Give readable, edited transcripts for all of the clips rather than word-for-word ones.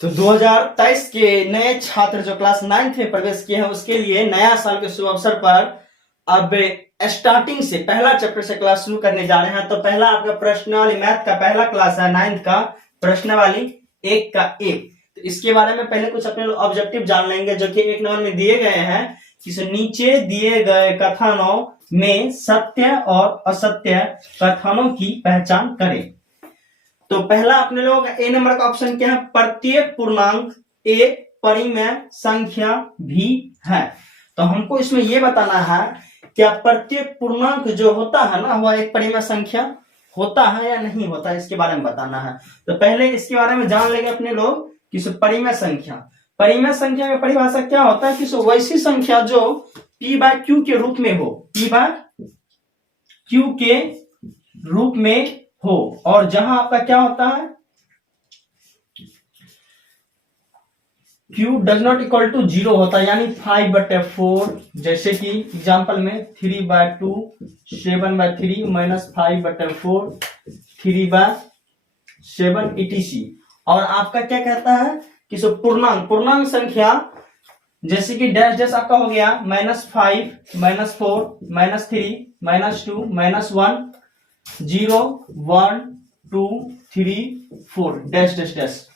तो 2023 के नए छात्र जो क्लास 9th में प्रवेश किए हैं उसके लिए नया साल के शुभ अवसर पर अब स्टार्टिंग से पहला चैप्टर से क्लास शुरू करने जा रहे हैं। तो पहला आपका प्रश्नावली मैथ का पहला क्लास है 9th का, प्रश्नावली 1 का 1। तो इसके बारे में पहले कुछ अपने लोग ऑब्जेक्टिव जान लेंगे जो कि 1 नंबर में दिए गए हैं कि नीचे दिए गए कथनों में सत्य और असत्य कथनों की पहचान करें। तो पहला अपने लोग ए नंबर का ऑप्शन क्या है, प्रत्येक पूर्णांक एक परिमेय संख्या भी है। तो हमको इसमें यह बताना है क्या प्रत्येक पूर्णांक जो होता है ना वह एक परिमेय संख्या होता है या नहीं होता है, इसके बारे में बताना है। तो पहले इसके बारे में जान लेंगे अपने लोग कि परिमेय संख्या, परिमेय संख्या की परिभाषा क्या होता है कि वैसी संख्या जो p बाय क्यू के रूप में हो, p बाय क्यू के रूप में हो, और जहां आपका क्या होता है q does not equal to 0 होता है, यानी 5/4, जैसे कि एग्जांपल में 3/2, 7/3 माइनस 5/4, 3/7 etc। और आपका क्या कहता है कि पूर्णांक, पूर्णांक संख्या जैसे कि डैश डैश आपका हो गया -5, -4, -3, -2, -1, 0, 1, 2, 3, 4 डैश डैश डैश।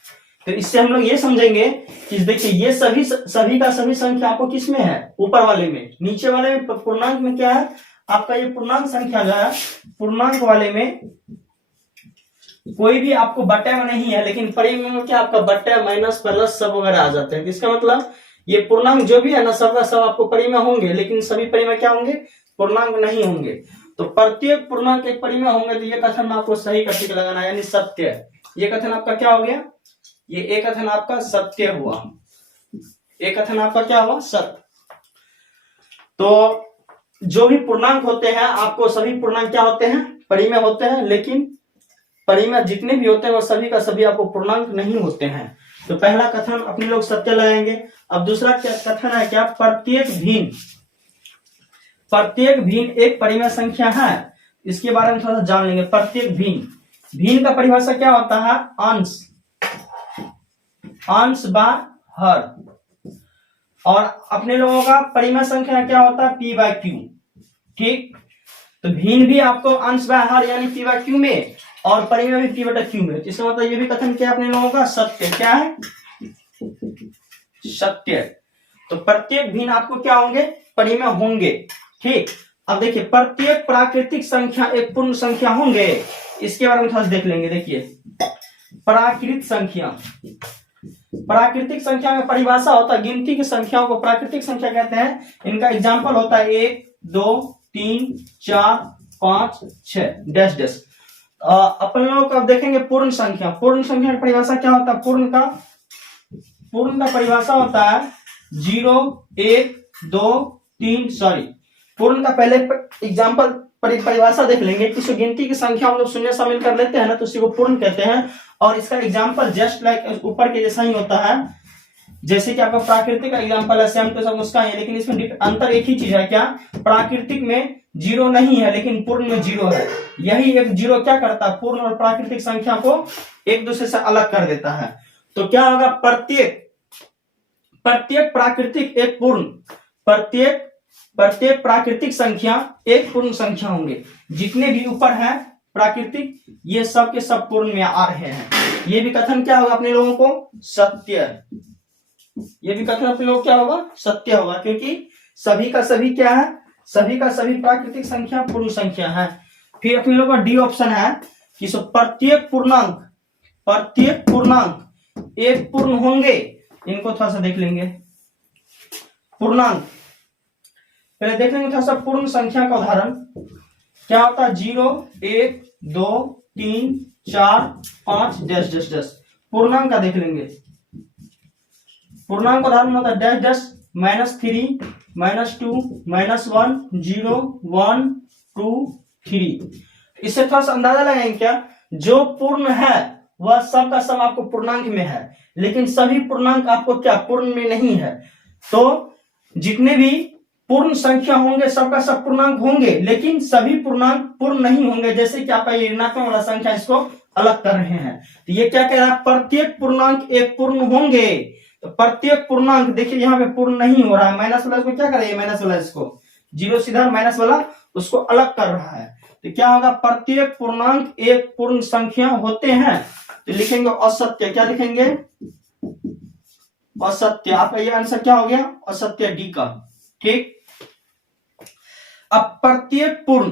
तो इससे हम लोग ये समझेंगे कि देखिए ये सभी का सभी संख्या आपको किस में है, ऊपर वाले में। नीचे वाले में पूर्णांक में क्या है आपका, ये पूर्णांक संख्या जो है पूर्णांक वाले में कोई भी आपको बट्टे में नहीं है, लेकिन परिमेय में क्या आपका बट्टे, माइनस, प्लस सब वगैरह आ जाते हैं। इसका मतलब ये पूर्णांक जो भी है ना सब का सब आपको परिमेय होंगे, लेकिन सभी परिमेय क्या होंगे, पूर्णांक नहीं होंगे। तो प्रत्येक पूर्णांक एक परिमेय होंगे। तो ये कथन आपको सही का टिक लगाना है, यानी सत्य। ये कथन आपका क्या हो गया, ये एक कथन आपका सत्य हुआ, एक कथन आपका क्या हुआ, सत्य। तो जो भी पूर्णांक होते हैं आपको सभी पूर्णांक क्या होते हैं, परिमेय होते हैं, लेकिन परिमेय जितने भी होते हैं वो सभी का सभी आपको पूर्णांक नहीं होते हैं। तो पहला कथन अपने लोग सत्य लगाएंगे। अब दूसरा क्या कथन है, क्या प्रत्येक भिन्न एक परिमेय संख्या है। इसके बारे में थोड़ा सा जान लेंगे। प्रत्येक भिन्न का परिभाषा क्या होता है, अंश बाय हर। और अपने लोगों का परिमेय संख्या क्या होता है, p बाय क्यू। ठीक, तो भिन्न भी आपको अंश बाय हर यानी p बाय क्यू में, और परिमेय भी p बटा क्यू में। इसका मतलब ये भी कथन क्या अपने लोगों का सत्य, क्या है, सत्य। तो प्रत्येक भिन्न आपको क्या होंगे, परिमेय होंगे। ठीक, अब देखिए प्रत्येक प्राकृतिक संख्या एक पूर्ण संख्या होंगे। इसके बारे में थोड़ा देख लेंगे। देखिए प्राकृतिक संख्या में परिभाषा होता है, गिनती की संख्याओं को प्राकृतिक संख्या कहते हैं। इनका एग्जाम्पल होता है 1, 2, 3, 4, 5, 6 डैश डैश। अपन लोग अब देखेंगे पूर्ण संख्या। पूर्ण संख्या की परिभाषा क्या होता है, पूर्ण का परिभाषा होता है 0, 1, 2, 3, सॉरी पूर्ण का पहले एग्जाम्पल परिभाषा देख लेंगे। किसी गिनती की संख्या हम लोग शून्य शामिल कर लेते हैं ना, तो उसी को पूर्ण कहते हैं। और इसका एग्जाम्पल जस्ट लाइक ऊपर के जैसा ही होता है, जैसे कि आपका प्राकृतिक का एग्जाम्पल है, सेम टू सेम उसका है, लेकिन इसमें अंतर एक ही चीज है, क्या प्राकृतिक में 0 नहीं है लेकिन पूर्ण में 0 है। यही एक 0 क्या करता है, पूर्ण और प्राकृतिक संख्या को एक दूसरे से अलग कर देता है। तो क्या होगा, प्रत्येक प्राकृतिक एक पूर्ण, प्रत्येक प्राकृतिक संख्या एक पूर्ण संख्या होंगे। जितने भी ऊपर है प्राकृतिक ये सब के सब पूर्ण में आ रहे हैं। ये भी कथन क्या होगा अपने लोगों को, सत्य। ये भी कथन अपने लोग क्या होगा, सत्य होगा, क्योंकि सभी का सभी क्या है, सभी का सभी प्राकृतिक संख्या पूर्ण संख्या है। फिर अपने लोगों का डी ऑप्शन है कि प्रत्येक पूर्णांक एक पूर्ण होंगे। इनको थोड़ा सा देख लेंगे। पूर्णांक पहले देख लेंगे थोड़ा सा। पूर्ण संख्या का उदाहरण क्या होता है, 0, 1, 2, 3, 4, 5 डैश डैश डैश। पूर्णांक का देख लेंगे। पूर्णांक का उदाहरण होता है डैश डैश, -3, -2, -1, 0, 1, 2, 3। इससे थोड़ा सा अंदाजा लगाएंगे क्या, जो पूर्ण है वह सब का सब आपको पूर्णांक में है, लेकिन सभी पूर्णांक आपको क्या पूर्ण में नहीं है। तो जितने भी पूर्ण संख्या होंगे सबका सब पूर्णांक होंगे, लेकिन सभी पूर्णांक पूर्ण नहीं होंगे। जैसे कि आपका ये ऋणात्मक वाला संख्या, इसको अलग कर रहे हैं। तो ये क्या कह रहा है, प्रत्येक पूर्णांक एक पूर्ण होंगे। तो प्रत्येक पूर्णांक देखिए यहाँ पे पूर्ण नहीं हो रहा है, माइनस वाला इसको क्या करेंगे, माइनस वाला इसको जीरो सीधा, माइनस वाला उसको अलग कर रहा है। तो क्या होगा, प्रत्येक पूर्णांक एक पूर्ण संख्या होते हैं। तो लिखेंगे असत्य, क्या लिखेंगे, असत्य। आपका ये आंसर क्या हो गया, असत्य डी का। ठीक, अब प्रत्येक पूर्ण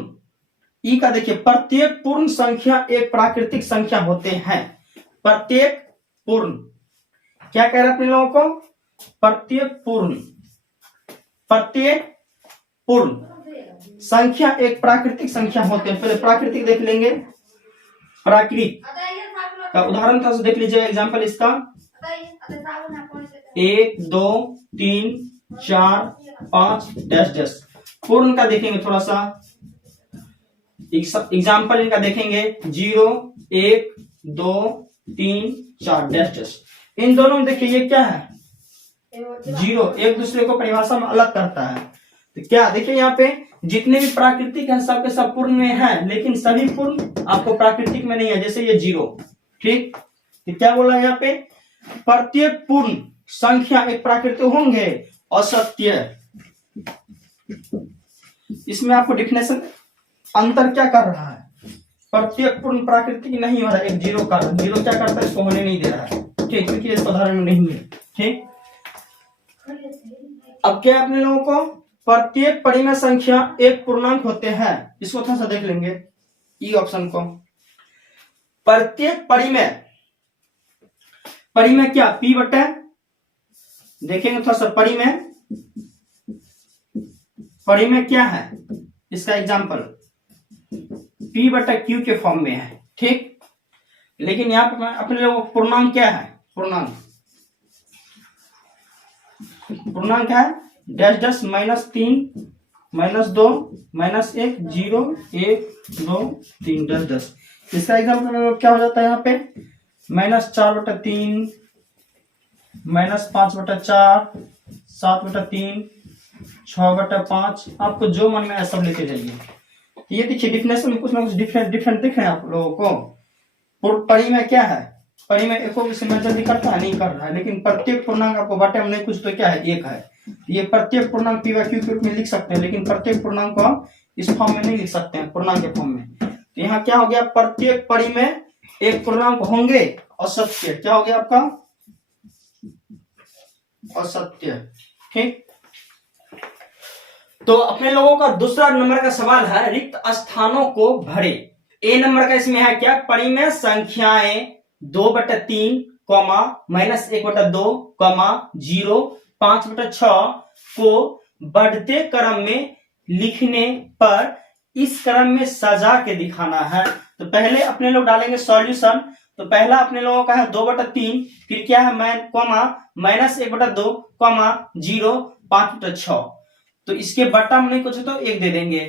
ई का देखिए, प्रत्येक पूर्ण संख्या एक प्राकृतिक संख्या होते हैं। प्रत्येक पूर्ण क्या कह रहे हैं अपने लोगों को, प्रत्येक पूर्ण संख्या एक प्राकृतिक संख्या होते हैं। पहले प्राकृतिक देख लेंगे, प्राकृतिक का उदाहरण था देख लीजिए, एग्जांपल इसका 1 2 3 4 5 डैश डैश। पूर्ण का देखेंगे थोड़ा सा एग्जाम्पल इनका देखेंगे 0 1 2 3 4 डैश डैश। इन दोनों में देखिए ये क्या है, जीरो, एक दूसरे को परिभाषा में अलग करता है। तो क्या देखिए यहाँ पे जितने भी प्राकृतिक हैं सब के सब पूर्ण में है, लेकिन सभी पूर्ण आपको प्राकृतिक में नहीं है, जैसे ये जीरो। ठीक, तो क्या बोला यहाँ पे, प्रत्येक पूर्ण संख्या एक प्राकृतिक होंगे, असत्य। इसमें आपको डिफिनेशन अंतर क्या कर रहा है, प्रत्येक पूर्ण प्राकृतिक नहीं हो रहा है, एक जीरो का, जीरो क्या करता है, इसको होने नहीं दे रहा है। ठीक, क्योंकि इस उदाहरण में नहीं है। ठीक, अब क्या अपने लोगों को, प्रत्येक परिमेय संख्या एक पूर्णांक होते हैं। इसको थोड़ा सा देख लेंगे, ई ऑप्शन को। प्रत्येक परिमेय क्या, पी बटे, देखेंगे थोड़ा सा परिमेय क्या है, इसका एग्जांपल पी बटा क्यू के फॉर्म में है। ठीक, लेकिन यहाँ पे अपने लोग पूर्णांक क्या है, पूर्णांक है डैश डैश -3 -2 -1 0 1 2 3 डैश डैश। इसका एग्जांपल क्या हो जाता है यहाँ पे, -4/3 -5/4 7/3 6/5। आपको जो मन में है सब लेके जाइए। ये देखिए डिफिनेशन में कुछ ना कुछ डिफरेंट दिख रहे हैं आप लोगों को। परिमेय क्या है, परिमेय एको से जल्दी करता है, नहीं कर रहा है, लेकिन प्रत्येक पूर्णांक आपको बाटे में नहीं कुछ तो क्या है, एक है। ये प्रत्येक पूर्णांक पी बाई क्यू के रूप में लिख सकते हैं, लेकिन प्रत्येक पूर्णांक को हम इस फॉर्म में नहीं लिख सकते हैं, पूर्णांक के फॉर्म में। तो यहाँ क्या हो गया, प्रत्येक परिमेय एक पूर्णांक होंगे, असत्य। क्या हो गया आपका, असत्य। ठीक, तो अपने लोगों का दूसरा नंबर का सवाल है, रिक्त स्थानों को भरे। ए नंबर का इसमें है क्या, परिमेय संख्याएं 2/3, -1/2, 0 5/6 को बढ़ते क्रम में लिखने पर इस क्रम में सजा के दिखाना है। तो पहले अपने लोग डालेंगे सॉल्यूशन। तो पहला अपने लोगों का है 2/3, फिर क्या है -1/2, 0 5/6। तो इसके बट्टा में नहीं कुछ तो एक दे देंगे।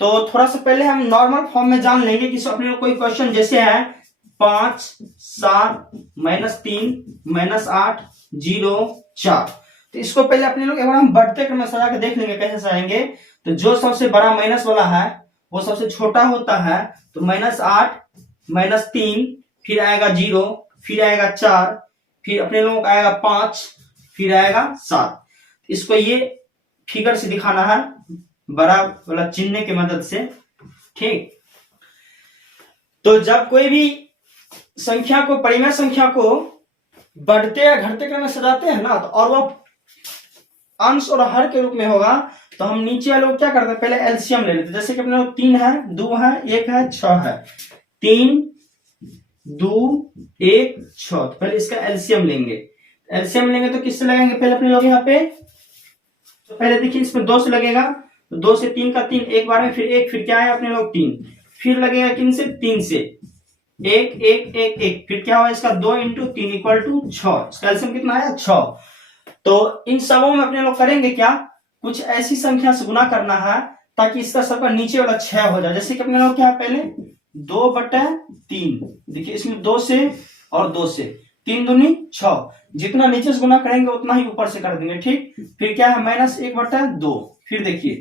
तो थोड़ा सा पहले हम नॉर्मल फॉर्म में जान लेंगे कि अपने लोग कोई क्वेश्चन जैसे है 5 7 -3 -8 0 4। तो इसको पहले अपने लोग एक बार हम बढ़ते क्रम में सजा के देख लेंगे कैसे सजाएंगे। तो जो सबसे बड़ा माइनस वाला है वो सबसे छोटा होता है। तो -8 -3 फिर आएगा 0 फिर आएगा 4 फिर अपने लोगों का आएगा 5 फिर आएगा 7। इसको ये फिगर से दिखाना है बड़ा वाला चिन्ह की मदद से। ठीक, तो जब कोई भी संख्या को, परिमेय संख्या को बढ़ते या घटते क्रम में सजाते हैं ना, तो और वो अंश और हर के रूप में होगा, तो हम नीचे वाले क्या करते हैं, पहले एलसीएम ले लेते हैं। जैसे कि अपने लोग 3 है 2 है 1 है 6 है, 3 2 1 6। तो पहले इसका एलसीएम लेंगे। एलसीएम लेंगे तो किससे लगाएंगे, पहले अपने लोग यहाँ पे, तो पहले देखिए इसमें 2 से लगेगा। तो 2 से 3 का 3 एक बार में, फिर 1 फिर क्या है अपने लोग 3, फिर लगेगा किन से 3 से 1 1 1 1, फिर क्या हुआ इसका 2 × 3 = 6। इसका एलसीएम कितना आया 6। तो इन सबों में अपने लोग करेंगे क्या, कुछ ऐसी संख्या से गुना करना है ताकि इसका सबका नीचे वाला 6 हो जाए। जैसे कि अपने लोग क्या है पहले 2/3, देखिए इसमें 2 से और 2 से 3 दूनी 6, जितना नीचे से गुना करेंगे उतना ही ऊपर से कर देंगे। ठीक, फिर क्या है -1/2, फिर देखिए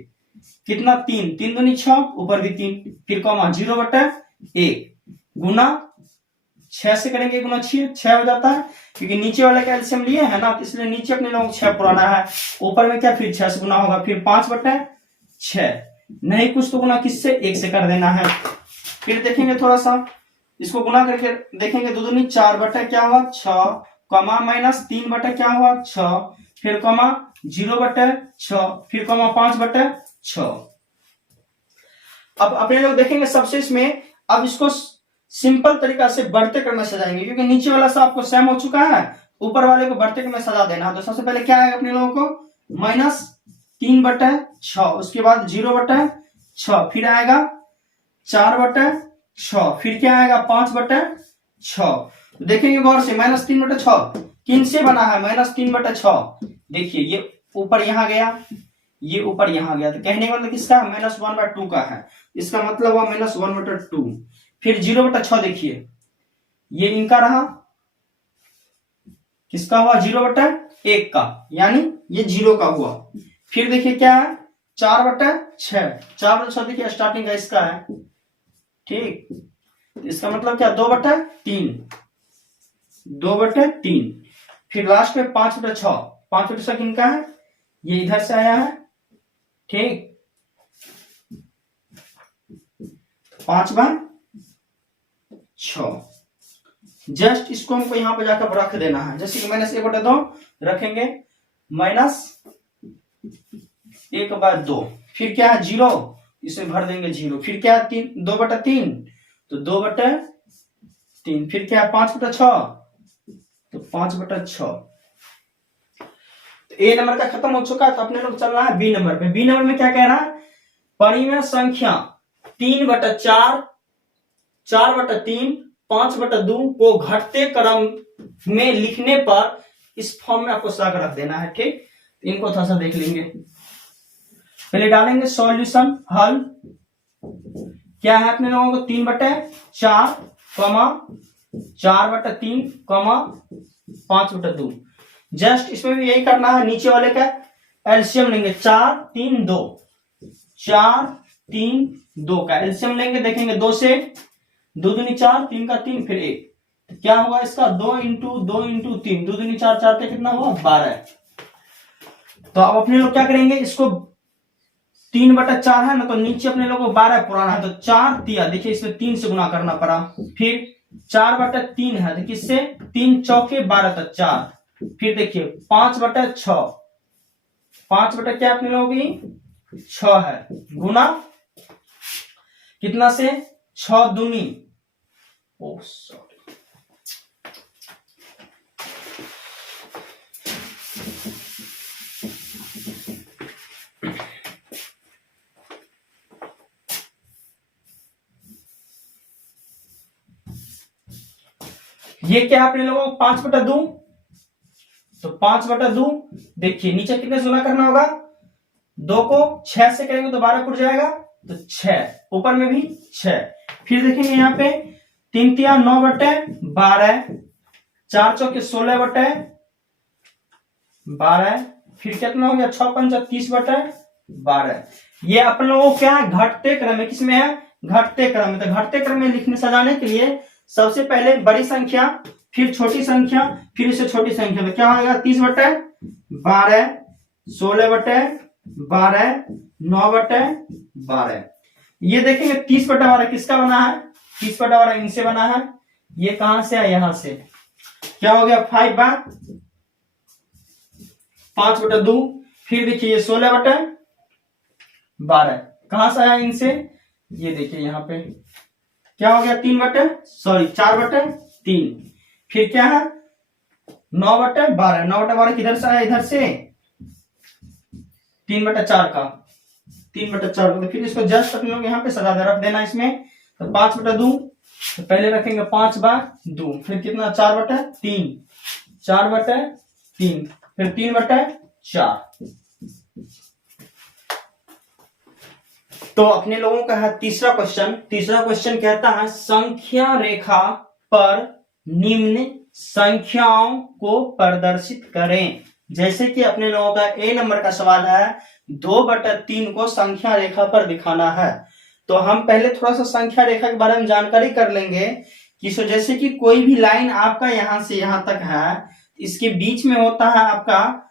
कितना 3 3 दूनी 6 ऊपर भी 3, फिर 0/1 गुना 6 से करेंगे गुना 6 हो जाता है, क्योंकि नीचे वाले का एलसीएम लिए है ना, तो इसलिए नीचे अपने लोगों को 6 पुराना है, ऊपर में क्या फिर 6 से गुना होगा, फिर 5/6, नहीं कुछ तो गुना किससे, 1 से कर देना है। फिर देखेंगे थोड़ा सा इसको गुना करके देखेंगे, 2 दूनी 4 बटा क्या हुआ 6, कमा माइनस 3 बटा क्या हुआ 6, फिर कमा 0/6, फिर कमा 5/6। अब अपने लोग देखेंगे सबसे इसमें, अब इसको सिंपल तरीका से बढ़ते क्रम में सजाएंगे, क्योंकि नीचे वाला सब आपको सेम हो चुका है, ऊपर वाले को बढ़ते क्रम में सजा देना। तो सबसे पहले क्या आएगा अपने लोगों को -3/6, उसके बाद 0/6, फिर आएगा 4/6, फिर क्या आएगा 5/6। देखेंगे गौर से -3/6 किन से बना है, -3/6, देखिए ये ऊपर यहां गया, ये ऊपर यहां गया, तो कहने का मतलब किसका है, -1/2 का है, इसका मतलब हुआ -1/2। फिर 0/6 देखिए ये इनका रहा, किसका हुआ 0/1 का, यानी ये 0 का हुआ। फिर देखिए क्या है 4/6, 4/6 देखिए स्टार्टिंग का इसका है, ठीक, इसका मतलब क्या 2/3, 2/3। फिर लास्ट में 5/6, 5/6 किनका है, ये इधर से आया है, ठीक, 5/6। जस्ट इसको हमको यहां पे जाकर रख देना है, जैसे कि -1/2 रखेंगे, -1/2, फिर क्या है 0, इसे भर देंगे 0, फिर क्या है 2/3, तो 2/3, फिर क्या है 5/6, तो 5/6। तो ए नंबर का खत्म हो चुका है, तो अपने लोग चल रहा है बी नंबर पे। बी नंबर में क्या कह रहा है, परिमेय संख्या 3/4, 4/3, 5/2 को घटते क्रम में लिखने पर इस फॉर्म में आपको सजा कर रख देना है, ठीक। इनको थोड़ा सा देख लेंगे, पहले डालेंगे सॉल्यूशन हल, क्या है अपने लोगों को 3/4, 4/3, 5/2। जस्ट इसमें भी यही करना है, नीचे वाले का एलसीएम लेंगे, 4 3 2, 4 3 2 का एलसीएम लेंगे, देखेंगे 2 से 2 दूनी 4, 3 का 3, फिर 1, तो क्या होगा इसका 2 × 2 × 3, 2 दूनी 4, 4 पे कितना हुआ 12। तो अब अपने लोग क्या करेंगे, इसको 3/4 है ना, तो नीचे अपने लोग को 12 पुराना है, तो 4 दिया, देखिए इसमें 3 से गुना करना पड़ा, फिर 4/3 है, देखिए इससे 3 चौके 12 तक 4, फिर देखिए 5/6, 5 क्या अपने लोगों की 6 है, गुना कितना से 6 दूनी, ओ सॉरी, ये क्या है अपने लोगों को 5/2, तो 5/2, देखिए नीचे कितने से गुना करना होगा, 2 को 6 से करेंगे तो 12 उड़ जाएगा, तो 6, ऊपर में भी 6, फिर देखेंगे यहाँ पे 3 × 3 9/12, 4 चौके 16/12, फिर कितना हो गया 6 × 5 30/12। ये अपन लोगों को क्या है घटते क्रम में, किसमें है घटते क्रम में, तो घटते क्रम में लिखने सजाने के लिए सबसे पहले बड़ी संख्या, फिर छोटी संख्या, फिर इससे छोटी संख्या, तो क्या होगा 30/12, 16/12, 9/12। ये देखेंगे 30/12 किसका बना है, 30/12 इनसे बना है, ये कहां से है यहां से, क्या हो गया 5/2, फिर देखिए ये 16/12 कहां से आया इनसे, ये देखिए यहां पे क्या हो गया 4/3, फिर क्या है 9/12, 9/12 किधर से आया, इधर से 3/4 का, 3/4, तो फिर इसको जस्ट अपने लोग यहाँ पे सजा रख देना इसमें, तो 5/2, तो पहले रखेंगे 5/2, फिर कितना 4/3, 4/3, फिर 3/4। तो अपने लोगों का है तीसरा क्वेश्चन कहता है संख्या रेखा पर निम्न संख्याओं को प्रदर्शित करें। जैसे कि अपने लोगों का ए नंबर का सवाल है 2/3 को संख्या रेखा पर दिखाना है, तो हम पहले थोड़ा सा संख्या रेखा के बारे में जानकारी कर लेंगे कि सो जैसे कि कोई भी लाइन आपका यहां से यहां तक है, इसके बीच में होता है आपका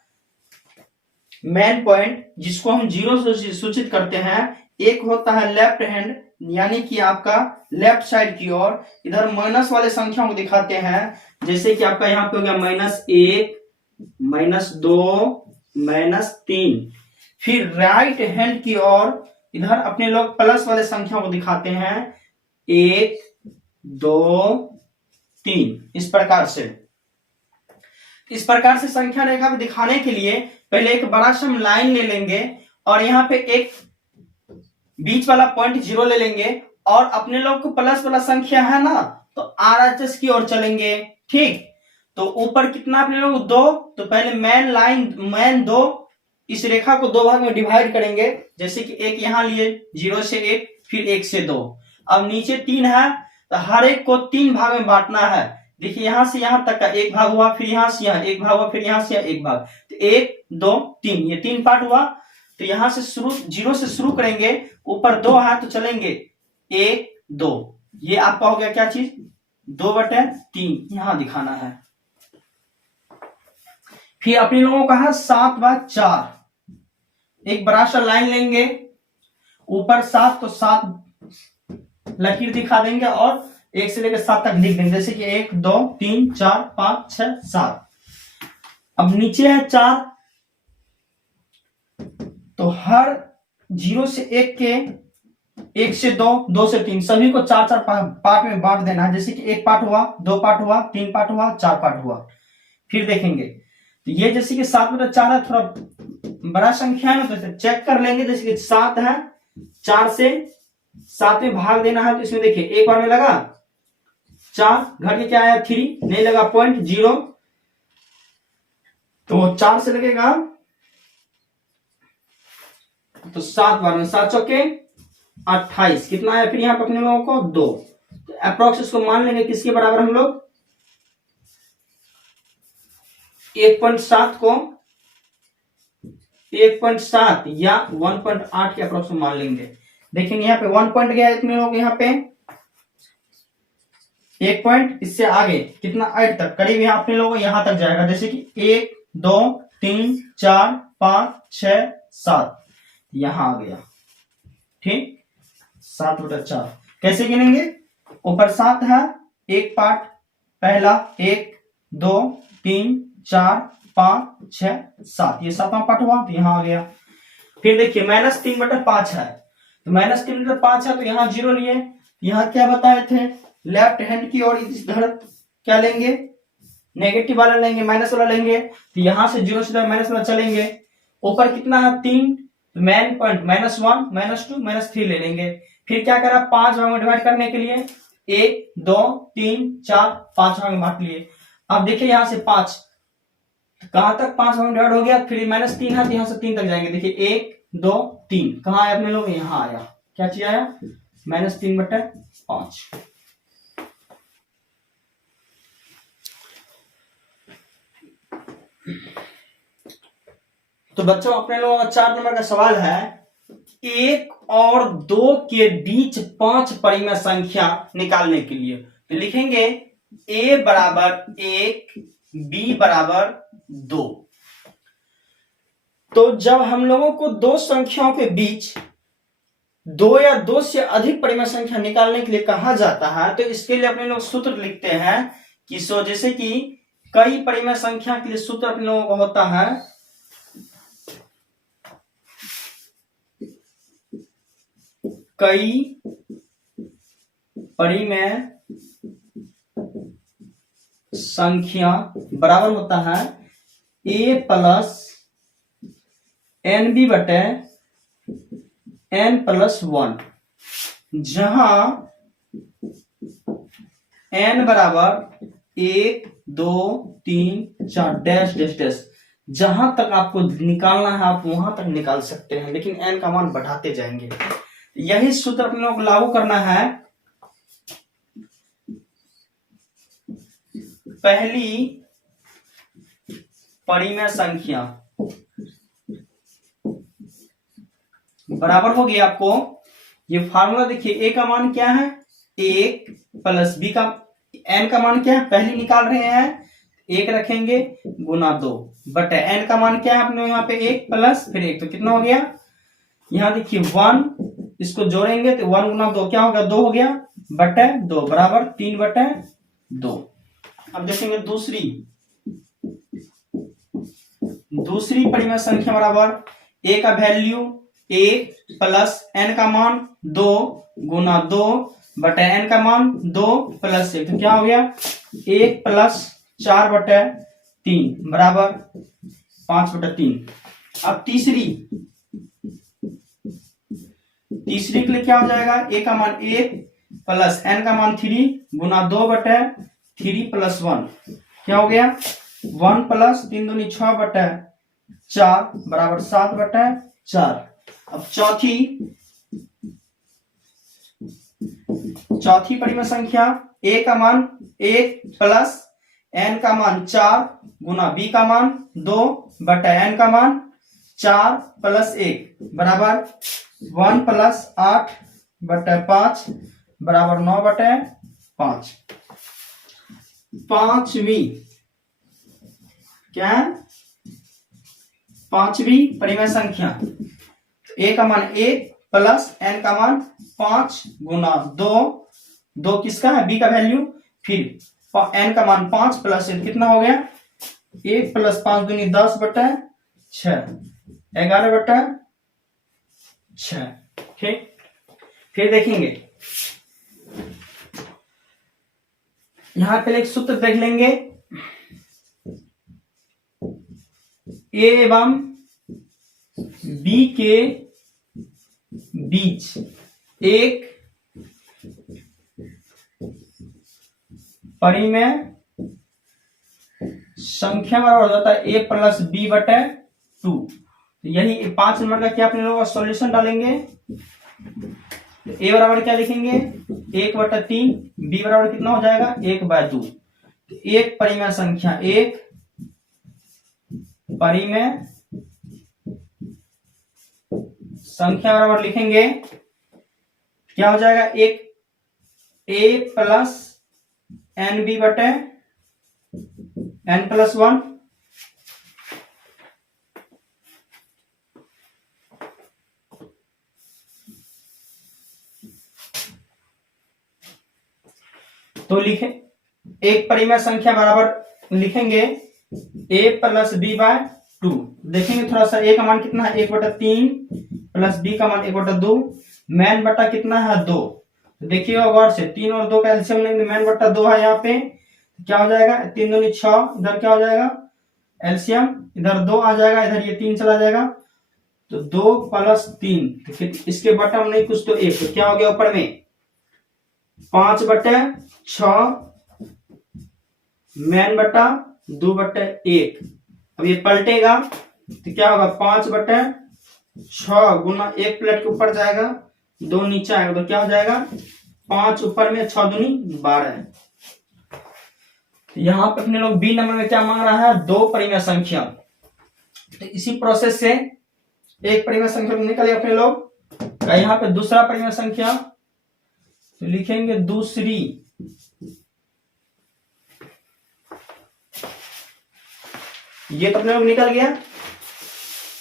मेन पॉइंट, जिसको हम जीरो से सूचित करते हैं। एक होता है लेफ्ट हैंड, यानी कि आपका लेफ्ट साइड की ओर, इधर माइनस वाले संख्याओं को दिखाते हैं, जैसे कि आपका यहाँ पे हो गया -1, -2, -3। फिर राइट हैंड की ओर इधर अपने लोग प्लस वाले संख्याओं को दिखाते हैं, 1, 2, 3। इस प्रकार से संख्या रेखा में दिखाने के लिए पहले एक बड़ा सा हम लाइन ले लेंगे और यहाँ पे एक बीच वाला पॉइंट 0 ले लेंगे, और अपने लोग को प्लस वाला संख्या है ना, तो आरएचएस की ओर चलेंगे। ठीक, तो ऊपर कितना अपने लोग 2, तो पहले मेन 2, इस रेखा को 2 भाग में डिवाइड करेंगे, जैसे कि एक यहां लिए 0 से 1, फिर 1 से 2। अब नीचे 3 है, तो हर एक को 3 भाग में बांटना है। देखिए यहां से यहां तक का 1 भाग हुआ, फिर यहां से यहां 1 भाग हुआ, फिर यहां से यहां 1 भाग, तो 1, 2, 3, ये 3 पार्ट हुआ। तो यहां से 0 से शुरू करेंगे, ऊपर 2 है तो चलेंगे 1, 2, ये आपका हो गया क्या चीज, 2/3 यहां दिखाना है। फिर अपने लोगों का है 7/4, एक बड़ा सा लाइन लेंगे, ऊपर 7 तो 7 लकीर दिखा देंगे और 1 से लेकर 7 तक लिख देंगे, जैसे कि 1, 2, 3, 4, 5, 6, 7। अब नीचे है 4, तो हर 0 से 1 के 1 से 2, 2 से 3 सभी को 4-4 पार्ट में बांट देना है, जैसे कि 1 पार्ट हुआ, 2 पार्ट हुआ, 3 पार्ट हुआ, 4 पार्ट हुआ। फिर देखेंगे तो ये जैसे कि 7/4 है, थोड़ा बड़ा संख्या है ना, तो चेक कर लेंगे, जैसे कि 7 है, 4 से 7 में भाग देना है, तो इसमें देखिए एक बार में लगा 4, घट के क्या आया 3, नहीं लगा पॉइंट 0, तो 4 से लगेगा तो 7 बार में 7 चौके 28, कितना आया फिर यहाँ पे अपने लोगों को 2। तो अप्रोक्स इसको मान लेंगे किसके बराबर, हम लोग 1.7 को 1.7 या 1.8 के अप्रोक्स मान लेंगे। देखेंगे यहाँ पे 1 पॉइंट गया इतने लोग, यहाँ पे 1 पॉइंट, इससे आगे कितना 8 तक, करीब यहाँ अपने लोगों यहां तक जाएगा, जैसे कि 1, 2, 3, 4, 5, 6, 7 यहां आ गया। ठीक, 7/4 कैसे गिनेंगे, ऊपर 7 है, एक पार्ट पहला 1, 2, 3, 4, 5, 6, 7, ये 7वां पार्ट हुआ, तो यहां आ गया। फिर देखिए -3/5 है, तो -3/5 है, तो यहां 0 लिए, यहां क्या बताए थे, लेफ्ट हैंड की ओर इधर क्या लेंगे, नेगेटिव वाला लेंगे, माइनस वाला लेंगे, तो यहां से 0 से माइनस वाला चलेंगे। ऊपर कितना है 3, तो मेन पॉइंट -1, -2, -3 ले लेंगे। फिर क्या करा, 5 भाग में डिवाइड करने के लिए 1, 2, 3, 4, 5 भाग में बांट लिए। अब देखिए यहां से 5, कहां तक 5 भाग में डिवाइड हो गया, फिर -3 है, तो यहां से 3 तक जाएंगे। देखिए 1, 2, 3 कहां आया अपने लोग, यहां आया, क्या चीज आया, -3/5। तो बच्चों अपने लोगों का 4 नंबर का सवाल है, 1 और 2 के बीच 5 परिमेय संख्या निकालने के लिए, तो लिखेंगे a बराबर 1, b बराबर 2। तो जब हम लोगों को दो संख्याओं के बीच 2 या 2 से अधिक परिमेय संख्या निकालने के लिए कहा जाता है, तो इसके लिए अपने लोग सूत्र लिखते हैं कि जैसे कि कई परिमेय संख्या के लिए सूत्र अपने लोगों को होता है कई परिमेय संख्या बराबर होता है a प्लस nb बटे n+1, जहां n बराबर 1, 2, 3, 4 डैश डैश डैश, जहां तक आपको निकालना है आप वहां तक निकाल सकते हैं, लेकिन n का मान बढ़ाते जाएंगे। यही सूत्र अपने लोग लागू करना है पहली परिमेय संख्या बराबर होगी आपको, ये फार्मूला देखिए, a का मान क्या है 1 प्लस b का एन का मान क्या है, पहले निकाल रहे हैं, एक रखेंगे गुना 2 बटे एन का मान क्या है अपने यहाँ पे 1 प्लस फिर 1, तो कितना हो गया, यहाँ देखिए 1, इसको जोड़ेंगे तो 1 गुना 2 क्या हो गया, 2 हो गया बटे 2 बराबर 3 बटे 2। अब देखेंगे दूसरी परिमेय संख्या बराबर ए का वैल्यू 1 प्लस एन का मान 2 गुना 2 बटे एन का मान 2 प्लस 1, तो क्या हो गया 1 प्लस 4 बटे 3 बराबर 5 बटे 3। अब तीसरी के लिए क्या हो जाएगा, ए का मान 1 प्लस एन का मान 3 गुना 2 बटे 3 प्लस 1, क्या हो गया 1 प्लस 3 दूनी 6 बटे 4 बराबर 7 बटे 4। अब चौथी परिमेय संख्या ए का मान 1 प्लस एन का मान 4 गुना बी का मान 2 बटे एन का मान 4 प्लस 1 बराबर 1 प्लस 8 बटे 5 बराबर 9 बटे 5। पांचवी परिमेय संख्या ए का मान 1 प्लस एन का मान 5 गुना 2 किसका है, बी का वैल्यू, फिर एन का मान 5 प्लस 1 कितना हो गया 1 प्लस 5 दूनी 10 बटे 6 11 बटे 6। ठीक, फिर देखेंगे यहां पे एक सूत्र देख लेंगे, ए एवं बी के बीच एक परिमेय संख्या बराबर हो जाता है ए प्लस बी बटे 2। यही 5 नंबर का क्या अपने लोग सॉल्यूशन डालेंगे, ए बराबर क्या लिखेंगे 1 बटा 3, बी बराबर कितना हो जाएगा 1/2। एक परिमेय संख्या, एक परिमेय संख्या बराबर लिखेंगे क्या हो जाएगा, एक ए प्लस एन बी बटे एन प्लस 1, तो लिखे एक परिमेय संख्या बराबर लिखेंगे ए प्लस बी बाय 2। देखेंगे थोड़ा सा, ए का मान कितना है 1/3 प्लस बी का मान 1/2, मैन बटा कितना है 2, देखिएगा गौर से 3 और 2 का एलसीएम लेंगे, मैन बटा 2 है यहाँ पे, क्या हो जाएगा 3 दूनी 6, इधर क्या हो जाएगा एलसीएम, इधर 2 आ जाएगा, इधर ये 3 चला जाएगा, तो 2 प्लस 3, फिर इसके बटम नहीं कुछ तो 1, तो क्या हो गया ऊपर में 5 बटे 6 मैन बटा 2 बटे 1। अब ये पलटेगा तो क्या होगा 5 बटे 6 गुना 1 प्लेट के ऊपर जाएगा, 2 नीचे आएगा, तो क्या हो जाएगा 5 ऊपर में 6 दूनी 12। यहाँ पे अपने लोग बी नंबर में क्या मांग रहा है 2 परिमेय संख्या। तो इसी प्रोसेस से एक परिमेय संख्या निकले अपने लोग, यहाँ पे दूसरा परिमेय संख्या, तो लिखेंगे दूसरी ये तो अपने लोग निकल गया।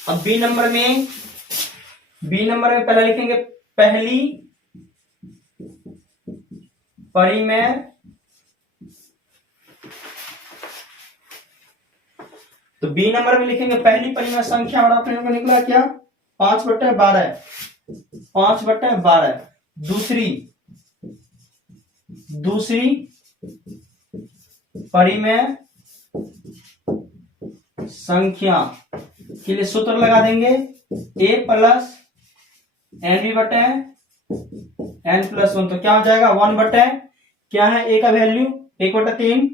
अब बी नंबर में पहले लिखेंगे पहली परिमेय, तो बी नंबर में लिखेंगे पहली परिमेय संख्या और अपने लोग निकला क्या 5/12, 5/12। दूसरी परिमेय संख्या के लिए सूत्र लगा देंगे a प्लस एन बी बटे एन प्लस 1, तो क्या हो जाएगा 1 बटे क्या है a का वैल्यू 1/3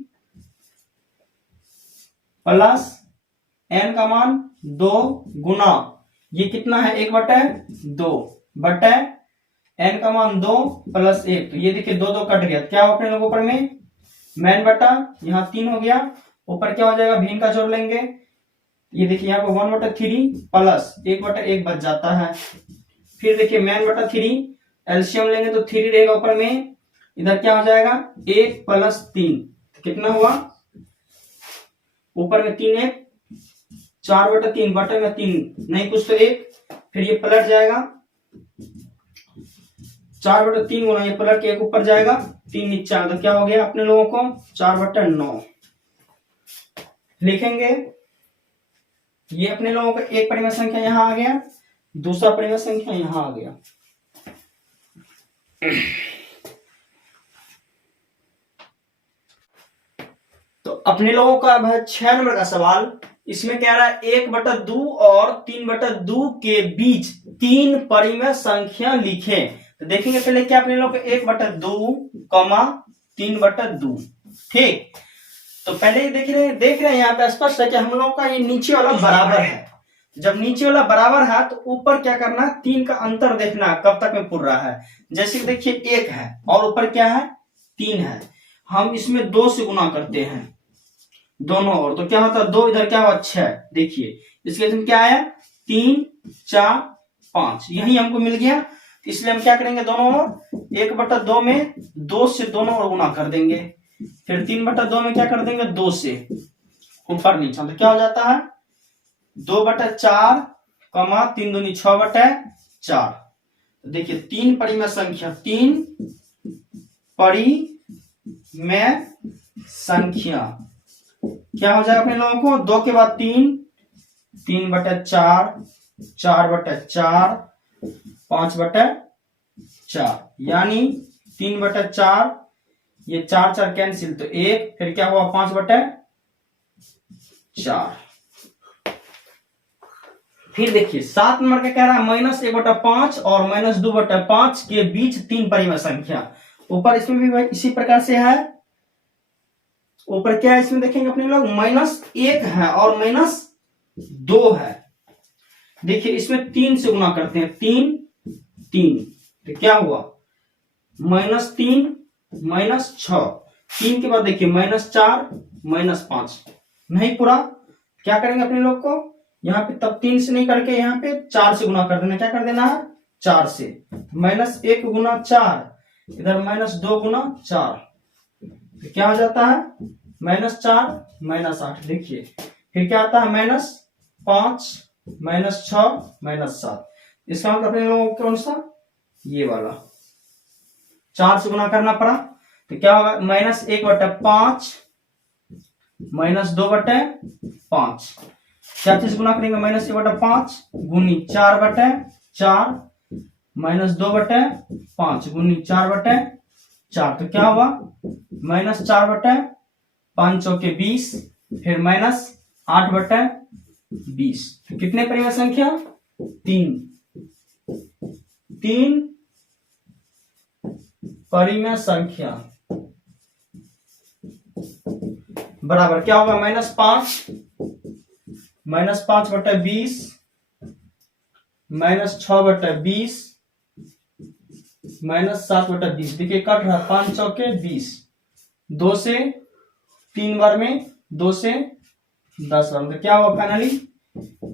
प्लस n का मान 2 गुना ये कितना है 1/2 बटे n का मान 2 प्लस 1, तो ये देखिए 2 कट गया, क्या हो अपने लोग ऊपर में मैन बटा यहाँ 3 हो गया, ऊपर क्या हो जाएगा भिन्न का जोड़ लेंगे, ये देखिए यहाँ पे 1/3 प्लस 1/1 बच जाता है। फिर देखिए मैन बटा 3 एलसीएम लेंगे तो 3 रहेगा ऊपर में, इधर क्या हो जाएगा 1 + 3 कितना हुआ, ऊपर में 3 1 4/3 बटे में 3 नहीं कुछ तो 1, फिर ये पलट जाएगा 4/3 गुना ये पलट के 1 ऊपर जाएगा 3 नीचे आएगा, तो क्या हो गया अपने लोगों को 4/9 लिखेंगे। ये अपने लोगों का एक परिमेय संख्या यहां आ गया, दूसरा परिमेय संख्या यहां आ गया। तो अपने लोगों का अब है 6 नंबर का सवाल। इसमें कह रहा है 1/2 और 3/2 के बीच 3 परिमेय संख्या लिखें। तो देखेंगे पहले क्या अपने लोग 1/2, 3/2, ठीक। तो पहले देख रहे हैं यहाँ पे स्पष्ट है कि हम लोगों का ये नीचे वाला बराबर है। जब नीचे वाला बराबर है तो ऊपर क्या करना है 3 का अंतर देखना है कब तक में पूर रहा है। जैसे कि देखिए 1 है और ऊपर क्या है 3 है, हम इसमें 2 से गुना करते हैं दोनों ओर, तो क्या होता है 2 इधर क्या हुआ 6। देखिए इसके इसमें क्या आया 3 4 5 यही हमको मिल गया, इसलिए हम क्या करेंगे दोनों ओर 1/2 में 2 से दोनों ओर गुना कर देंगे, फिर 3/2 में क्या कर देंगे 2 से ऊपर नीचे, तो क्या हो जाता है 2/4 3 दूनी 6/4। देखिए 3 परिमेय संख्या, 3 परिमेय संख्या क्या हो जाएगा अपने लोगों को 2 के बाद 3 3/4 4/4 5/4 यानी 3/4 ये 4 4 कैंसिल तो 1, फिर क्या हुआ 5/4। फिर देखिए 7 नंबर का कह रहा है -1/5 और -2/5 के बीच 3 परिमेय संख्या। ऊपर इसमें भी इसी प्रकार से है, ऊपर क्या है इसमें देखेंगे अपने लोग -1 है और -2 है। देखिए इसमें 3 से गुना करते हैं 3 3 तो क्या हुआ -3 -6, 3 के बाद देखिए -4 -5 नहीं पूरा, क्या करेंगे अपने लोग को यहाँ पे तब 3 से नहीं करके यहाँ पे 4 से गुना कर देना, क्या कर देना है 4 से, -1 × 4 इधर -2 × 4 तो क्या हो जाता है -4 -8। देखिए फिर क्या आता है -5 -6 -7, इसका मतलब अपने लोगों को कौन सा ये वाला 4 से गुना करना पड़ा, तो क्या होगा -1/5 -2/5 क्या चीज गुना करेंगे -1/5 गुनी 4/4 -2/5 गुनी 4/4 तो क्या हुआ -4/5 × 20 फिर -8/20 तो कितने परिमेय संख्या 3 परिमेय संख्या बराबर क्या होगा -5 -5/20 -6/20 -7/20। देखिए कट रहा 5 चौके 20, 2 से 3 बार में 2 से 10 बार में, तो क्या होगा फाइनली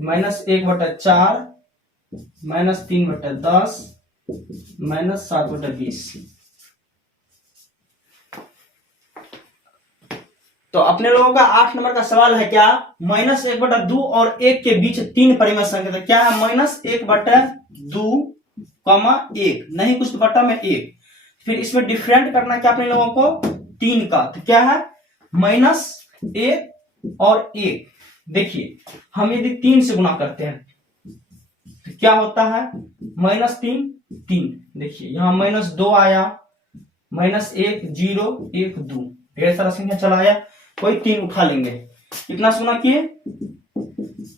-1/4 -3/10 -7/20। तो अपने लोगों का 8 नंबर का सवाल है क्या -1/2 और 1 के बीच 3 परिमेय संख्या, तो क्या है -1/2 1 नहीं कुछ तो बटा में 1, फिर इसमें डिफरेंट करना क्या अपने लोगों को 3 का, तो क्या है -1 और 1। देखिए हम यदि 3 से गुना करते हैं तो क्या होता है -3 3, देखिए यहां -2 आया, -1 0 1 2 ढेर सारा संख्या चला आया, कोई 3 उठा लेंगे, कितना से गुना किए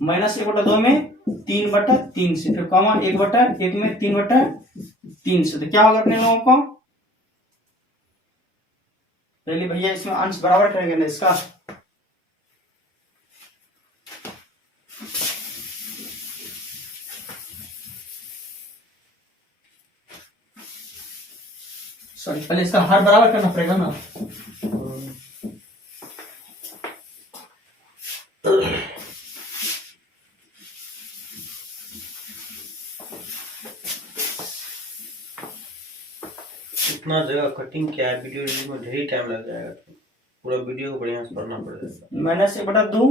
-1/2 में 3/3 से, फिर कॉमा 1/1 में 3/3 से, तो क्या होगा अपने लोगों को पहले भैया इसमें अंश बराबर करेंगे ना इसका, सॉरी पहले इसका हर बराबर करना पड़ेगा ना। इतना जगह कटिंग किया है, वीडियो एडिटिंग में ढेर टाइम लग जाएगा, पूरा वीडियो को बढ़िया से पढ़ना पड़ेगा। माइनस 1/2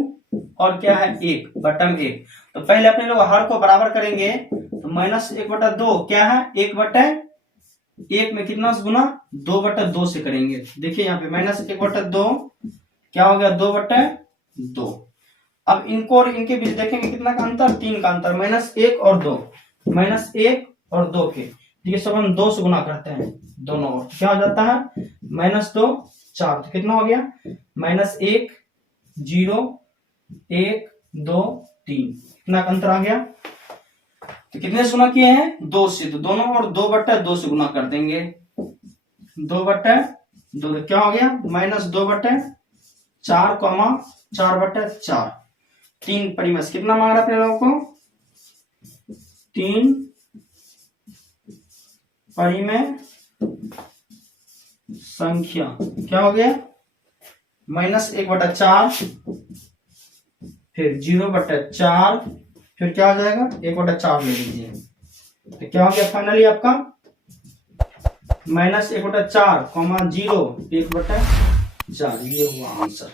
और क्या है 1 बटन 1। तो पहले अपने लोग हर को बराबर करेंगे, तो माइनस 1/2 क्या है 1/1 में कितना से गुना 2/2 से करेंगे। देखिए यहाँ पे माइनस 1/2 क्या हो गया 2/2। अब इनको और इनके बीच देखेंगे कितना का अंतर, 3 का अंतर, -1 और 2, -1 और 2 के, ठीक सब हम 2 से गुना करते हैं दोनों ओर, क्या हो जाता है -2 4, तो कितना हो गया -1 0 1 2 3, कितना का अंतर आ गया। तो कितने से गुना किए हैं 2 से, तो दोनों ओर 2/2 से गुना कर देंगे, 2/2 तो क्या हो गया -2/4 4/4, 3 परिमेश कितना मांग रहा है अपने लोगों को 3 परिमेय संख्या, क्या हो गया -1/4 फिर 0/4 फिर क्या हो जाएगा 1/4 ले लीजिए, तो क्या हो गया फाइनली आपका -1/4 0 1/4, ये हुआ आंसर।